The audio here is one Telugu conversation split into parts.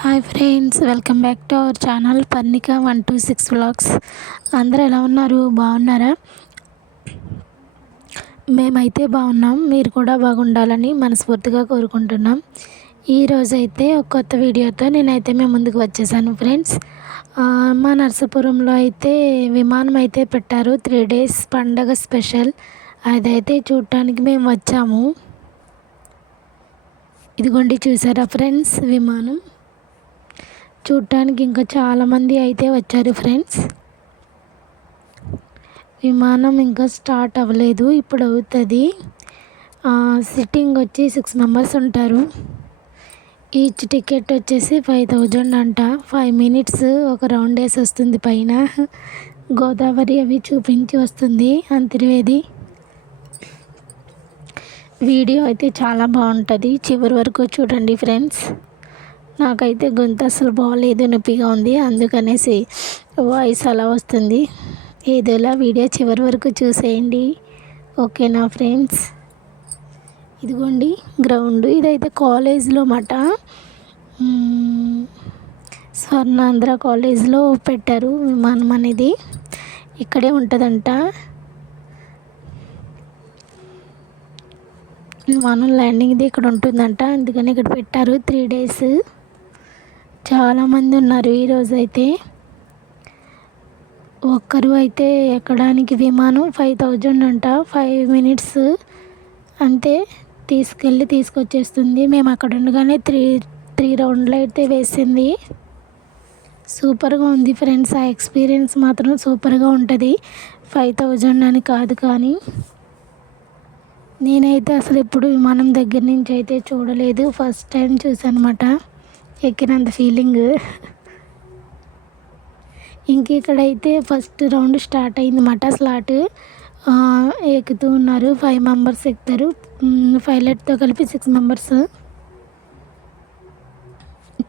Hi friends, welcome back to our channel Parnika 126 vlogs. అందరూ ఎలా ఉన్నారు? బాగున్నారా? మేమైతే బాగున్నాం. మీరు కూడా బాగుండాలని మనస్ఫూర్తిగా కోరుకుంటున్నాం. ఈరోజైతే ఒక కొత్త వీడియోతో నేనైతే మేము ముందుకు వచ్చేసాను ఫ్రెండ్స్. మా నర్సాపురంలో అయితే విమానం అయితే పెట్టారు. 3 days పండగ స్పెషల్. అదైతే చూడటానికి మేము వచ్చాము. ఇదిగోండి, చూసారా ఫ్రెండ్స్ విమానం? చూడటానికి ఇంకా చాలామంది అయితే వచ్చారు ఫ్రెండ్స్. విమానం ఇంకా స్టార్ట్ అవ్వలేదు, ఇప్పుడు అవుతుంది. సిట్టింగ్ వచ్చి 6 members ఉంటారు. ఈచ్ టికెట్ వచ్చేసి 5000 అంట. 5 minutes ఒక రౌండ్ వేసి వస్తుంది. పైన గోదావరి అవి చూపించి వస్తుంది అంతర్వేది. వీడియో అయితే చాలా బాగుంటుంది, చివరి వరకు చూడండి ఫ్రెండ్స్. నాకైతే గొంతు అసలు బాగాలేదు, నొప్పిగా ఉంది, అందుకనేసి వాయిస్ అలా వస్తుంది. ఏదోలా వీడియో చివరి వరకు చూసేయండి, ఓకేనా ఫ్రెండ్స్? ఇదిగోండి గ్రౌండ్, ఇదైతే కాలేజ్లో మాట. స్వర్ణాంధ్ర కాలేజ్లో పెట్టారు విమానం అనేది. ఇక్కడే ఉంటుందంట విమానం. ల్యాండింగ్ది ఇక్కడ ఉంటుందంట, అందుకని ఇక్కడ పెట్టారు 3 days. చాలామంది ఉన్నారు ఈరోజు అయితే. ఒక్కరు అయితే ఎక్కడానికి విమానం 5000 అంట. 5 minutes అంతే, తీసుకొచ్చేస్తుంది. మేము అక్కడ ఉండగానే త్రీ రౌండ్లు అయితే వేసింది. సూపర్గా ఉంది ఫ్రెండ్స్. ఆ ఎక్స్పీరియన్స్ మాత్రం సూపర్గా ఉంటుంది. 5000 అని కాదు, కానీ నేనైతే అసలు ఎప్పుడు విమానం దగ్గర నుంచి అయితే చూడలేదు. ఫస్ట్ టైం చూసాను అన్నమాట, ఎక్కినంత ఫీలింగ్. ఇంక ఇక్కడైతే ఫస్ట్ రౌండ్ స్టార్ట్ అయిందన్నమాట. స్లాట్ ఎక్కుతూ ఉన్నారు. 5 members ఎక్కుతారు, పైలట్తో కలిపి 6 members.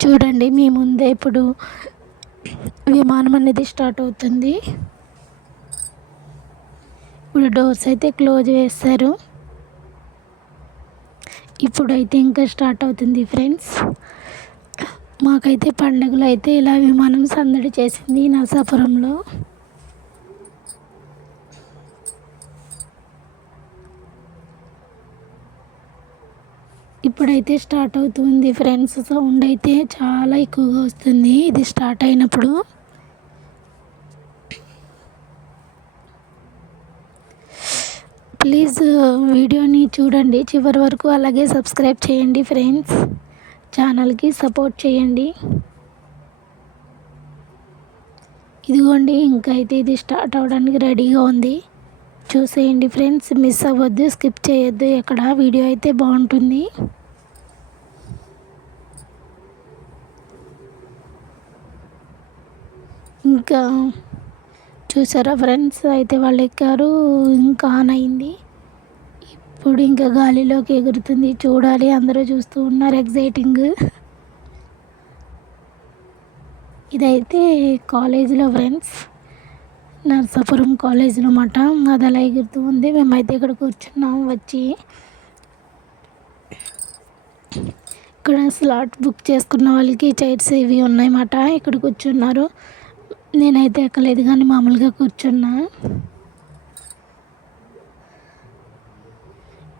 చూడండి, మీ ముందే ఇప్పుడు విమానం అనేది స్టార్ట్ అవుతుంది. ఇప్పుడు డోర్స్ అయితే క్లోజ్ చేస్తారు. ఇప్పుడైతే ఇంకా స్టార్ట్ అవుతుంది ఫ్రెండ్స్. మాకైతే పండుగలు అయితే ఇలా విమానం సందడి చేసింది నరసాపురంలో. ఇప్పుడైతే స్టార్ట్ అవుతుంది ఫ్రెండ్స్. సౌండ్ అయితే చాలా ఎక్కువగా వస్తుంది ఇది స్టార్ట్ అయినప్పుడు. ప్లీజ్ వీడియోని చూడండి చివరి వరకు, అలాగే సబ్స్క్రైబ్ చేయండి ఫ్రెండ్స్. ఛానల్కి సపోర్ట్ చేయండి. ఇదిగోండి, ఇంకైతే ఇది స్టార్ట్ అవ్వడానికి రెడీగా ఉంది. చూసేయండి ఫ్రెండ్స్, మిస్ అవ్వద్దు, స్కిప్ చేయొద్దు ఎక్కడ. వీడియో అయితే బాగుంటుంది. ఇంకా చూసారా ఫ్రెండ్స్, అయితే వాళ్ళు ఎక్కారు, ఇంకా ఆన్ అయింది. ఇప్పుడు ఇంకా గాలిలోకి ఎగురుతుంది. చూడాలి, అందరూ చూస్తూ ఉన్నారు, ఎగ్జైటింగ్. ఇదైతే కాలేజీలో ఫ్రెండ్స్, నర్సాపురం కాలేజీలో అన్నమాట. అది అలా ఎగురుతూ ఉంది. మేమైతే ఇక్కడ కూర్చున్నాము వచ్చి. ఇక్కడ స్లాట్ బుక్ చేసుకున్న వాళ్ళకి చైర్స్ ఇవి ఉన్నాయన్నమాట. ఇక్కడ కూర్చున్నారు. నేనైతే ఎక్కలేదు, కానీ మామూలుగా కూర్చున్నా.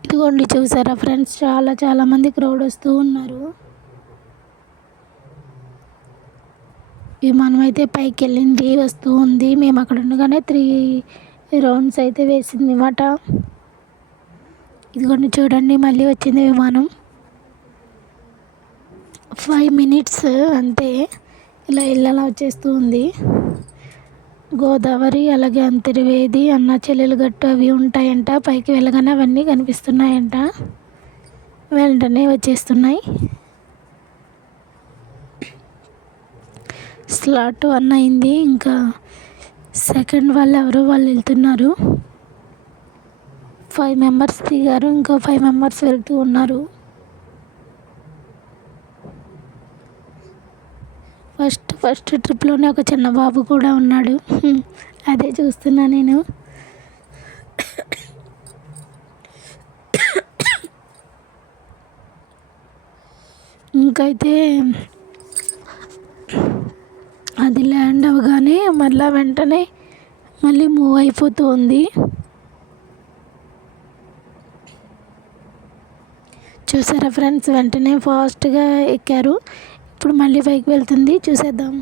ఇదిగోండి, చూసారా ఫ్రెండ్స్, చాలా మంది క్రౌడ్ వస్తూ ఉన్నారు. విమానం అయితే పైకి వెళ్ళింది, వస్తూ ఉంది. మేము అక్కడ ఉండగానే 3 rounds అయితే వేసింది అన్నమాట. ఇదిగోండి చూడండి, మళ్ళీ వచ్చింది విమానం. 5 minutes అంతే, ఇలా వచ్చేస్తూ ఉంది. గోదావరి, అలాగే అంతర్వేది, అన్న చెల్లెలు గట్టు అవి ఉంటాయంట. పైకి వెళ్ళగానే అవన్నీ కనిపిస్తున్నాయంట, వెంటనే వచ్చేస్తున్నాయి. స్లాట్ 1 అయింది. ఇంకా సెకండ్ వాళ్ళు ఎవరో వాళ్ళు వెళ్తున్నారు. 5 members దిగారు, ఇంకా 5 members వెళ్తూ ఉన్నారు. ఫస్ట్ ట్రిప్లోనే ఒక చిన్న బాబు కూడా ఉన్నాడు, అదే చూస్తున్నా నేను. ఇంకైతే మళ్ళీ వెంటనే మళ్ళీ మూవ్ అయిపోతూ ఉంది. చూసారా ఫ్రెండ్స్, వెంటనే ఫాస్ట్గా ఎక్కారు. ఇప్పుడు మళ్ళీ పైకి వెళ్తుంది, చూసేద్దాం.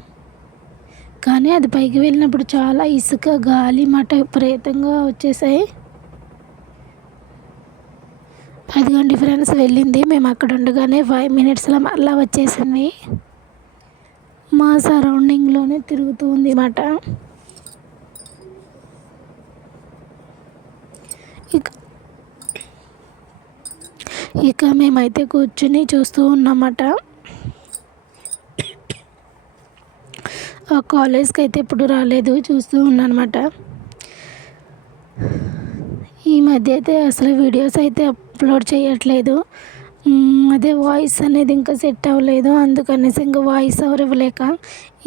కానీ అది పైకి వెళ్ళినప్పుడు చాలా ఇసుక, గాలి మాట విపరీతంగా వచ్చేసాయి. అదిగోండి ఫ్రెండ్స్ వెళ్ళింది. మేము అక్కడ ఉండగానే 5 మినిట్స్లో మళ్ళీ వచ్చేసింది. మా సరౌండింగ్లోనే తిరుగుతూ ఉంది అన్నమాట. ఇక మేమైతే కూర్చుని చూస్తూ ఉన్నమాట. ఆ కాలేజ్కి అయితే ఎప్పుడు రాలేదు, చూస్తూ ఉన్నానమాట. ఈ మధ్య అయితే అసలు వీడియోస్ అయితే అప్లోడ్ చేయట్లేదు. అదే వాయిస్ అనేది ఇంకా సెట్ అవ్వలేదు, అందుకనేసి ఇంకా వాయిస్ ఓవర్ ఇవ్వలేక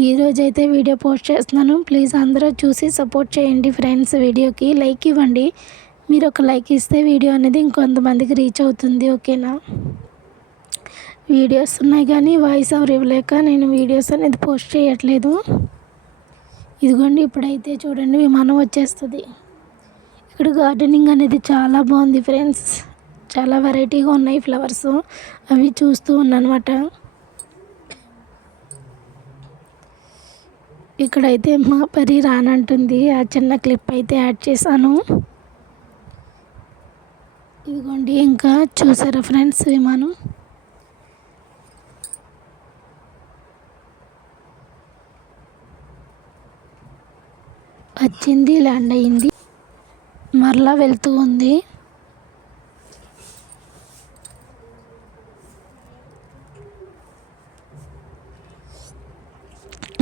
ఈరోజైతే వీడియో పోస్ట్ చేస్తున్నాను. ప్లీజ్ అందరూ చూసి సపోర్ట్ చేయండి ఫ్రెండ్స్. వీడియోకి లైక్ ఇవ్వండి. మీరు ఒక లైక్ ఇస్తే వీడియో అనేది ఇంకొంతమందికి రీచ్ అవుతుంది, ఓకేనా. వీడియోస్ ఉన్నాయి కానీ వాయిస్ ఓవర్ ఇవ్వలేక నేను వీడియోస్ అనేది పోస్ట్ చేయట్లేదు. ఇదిగోండి ఇప్పుడైతే చూడండి విమానం వచ్చేస్తుంది. ఇక్కడ గార్డెనింగ్ అనేది చాలా బాగుంది ఫ్రెండ్స్. చాలా వెరైటీగా ఉన్నాయి ఫ్లవర్స్, అవి చూస్తూ ఉన్నాను అనమాట. ఇక్కడైతే మా పరి రానంటుంది, ఆ చిన్న క్లిప్ అయితే యాడ్ చేశాను. ఇదిగోండి ఇంకా చూసారా ఫ్రెండ్స్ విమానం. వచ్చింది, ల్యాండ్ అయ్యింది, మరలా వెళ్తూ ఉంది.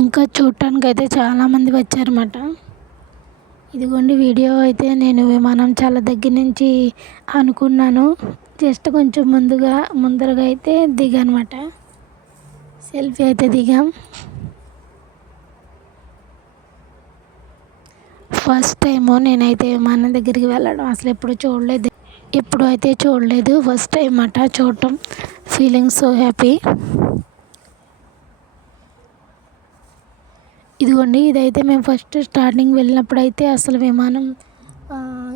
ఇంకా చూడటానికి అయితే చాలామంది వచ్చారన్నమాట. ఇదిగోండి వీడియో అయితే నేను విమానం చాలా దగ్గర నుంచి అనుకున్నాను. జస్ట్ కొంచెం ముందరగా అయితే దిగానమాట, సెల్ఫీ అయితే దిగాం. ఫస్ట్ టైము నేనైతే విమానం దగ్గరికి వెళ్ళడం అసలు ఎప్పుడు అయితే చూడలేదు. ఫస్ట్ టైం అట చూడటం. Feeling so happy. ఇదిగోండి ఇదైతే మేము ఫస్ట్ స్టార్టింగ్ వెళ్ళినప్పుడు అయితే అసలు విమానం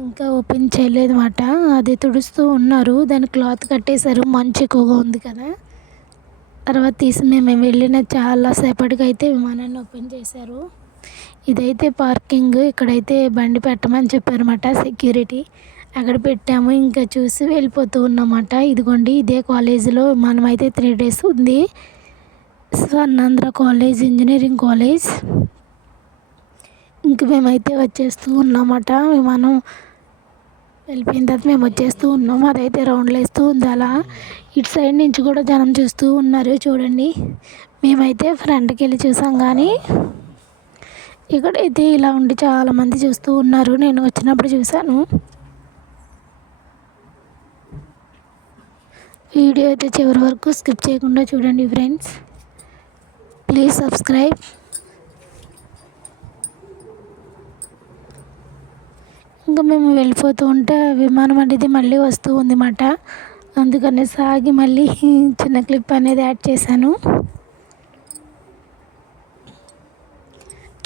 ఇంకా ఓపెన్ చేయలేదు అన్నమాట. అది తుడుస్తూ ఉన్నారు, దాని క్లాత్ కట్టేశారు, మంచు ఎక్కువగా ఉంది కదా. తర్వాత తీసి మేము వెళ్ళిన చాలా సేపటికి అయితే విమానాన్ని ఓపెన్ చేశారు. ఇదైతే పార్కింగ్, ఇక్కడైతే బండి పెట్టమని చెప్పారన్నమాట సెక్యూరిటీ. అక్కడ పెట్టాము, ఇంకా చూసి వెళ్ళిపోతూ ఉన్నమాట. ఇదిగోండి ఇదే కాలేజీలో మనమైతే 3 days ఉంది. Swarnandhra college, engineering college. ఇంక మేమైతే వచ్చేస్తూ ఉన్నామట. విమానం వెళ్ళిపోయిన తర్వాత మేము వచ్చేస్తూ ఉన్నాము. అదైతే రౌండ్లు వేస్తూ ఉంది అలా. ఇటు సైడ్ నుంచి కూడా జనం చూస్తూ ఉన్నారు చూడండి. మేమైతే ఫ్రంట్కి వెళ్ళి చూసాం, కానీ ఇక్కడైతే ఇలా ఉండి చాలామంది చూస్తూ ఉన్నారు. నేను వచ్చినప్పుడు చూశాను. వీడియో అయితే చివరి వరకు స్కిప్ చేయకుండా చూడండి ఫ్రెండ్స్. Please subscribe. ఇంకా మేము వెళ్ళిపోతూ ఉంటే విమానం అనేది మళ్ళీ వస్తూ ఉంది అన్నమాట. అందుకనే సాగి మళ్ళీ చిన్న క్లిప్ అనేది యాడ్ చేశాను.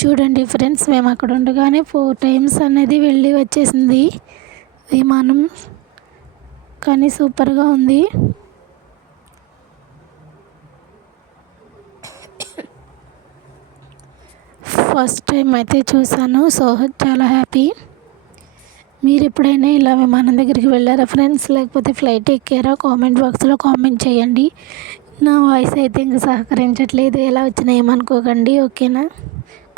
చూడండి ఫ్రెండ్స్, మేము అక్కడ ఉండగానే 4 times అనేది వెళ్ళి వచ్చేసింది విమానం. కానీ సూపర్గా ఉంది. ఫస్ట్ టైం అయితే చూసాను, సో చాలా హ్యాపీ. మీరు ఎప్పుడైనా ఇలా విమానం దగ్గరికి వెళ్ళారా ఫ్రెండ్స్, లేకపోతే ఫ్లైట్ ఎక్కారా? కామెంట్ బాక్స్లో కామెంట్ చేయండి. నా వాయిస్ అయితే ఇంకా సహకరించట్లేదు, ఎలా వచ్చినా ఏమనుకోకండి, ఓకేనా.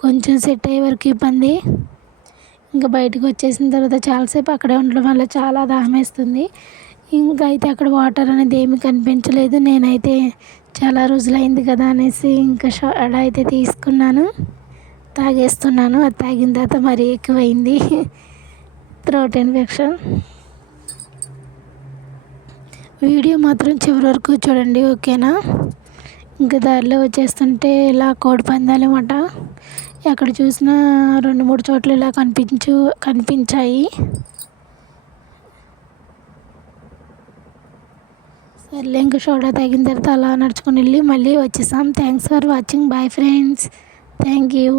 కొంచెం సెట్ అయ్యే వరకు ఇబ్బంది. ఇంకా బయటకు వచ్చేసిన తర్వాత చాలాసేపు అక్కడే ఉండడం వల్ల చాలా దాహం వేస్తుంది. ఇంకా అయితే అక్కడ వాటర్ అనేది ఏమీ కనిపించలేదు. నేనైతే చాలా రోజులైంది కదా అనేసి ఇంకా షార్ట్ అయితే తీసుకున్నాను, తాగేస్తున్నాను. అది తాగిన తర్వాత మరీ ఎక్కువైంది, థ్రోట్ ఇన్ఫెక్షన్. వీడియో మాత్రం చివరి వరకు చూడండి, ఓకేనా. ఇంకా దారిలో వచ్చేస్తుంటే ఇలా కోడి పందాలు అన్నమాట. ఎక్కడ చూసినా 2-3 చోట్ల ఇలా కనిపించాయి. సర్లే ఇంకా సోడా తాగిన తర్వాత అలా నడుచుకొని వెళ్ళి మళ్ళీ వచ్చేసాం. Thanks for watching. Bye friends. Thank you.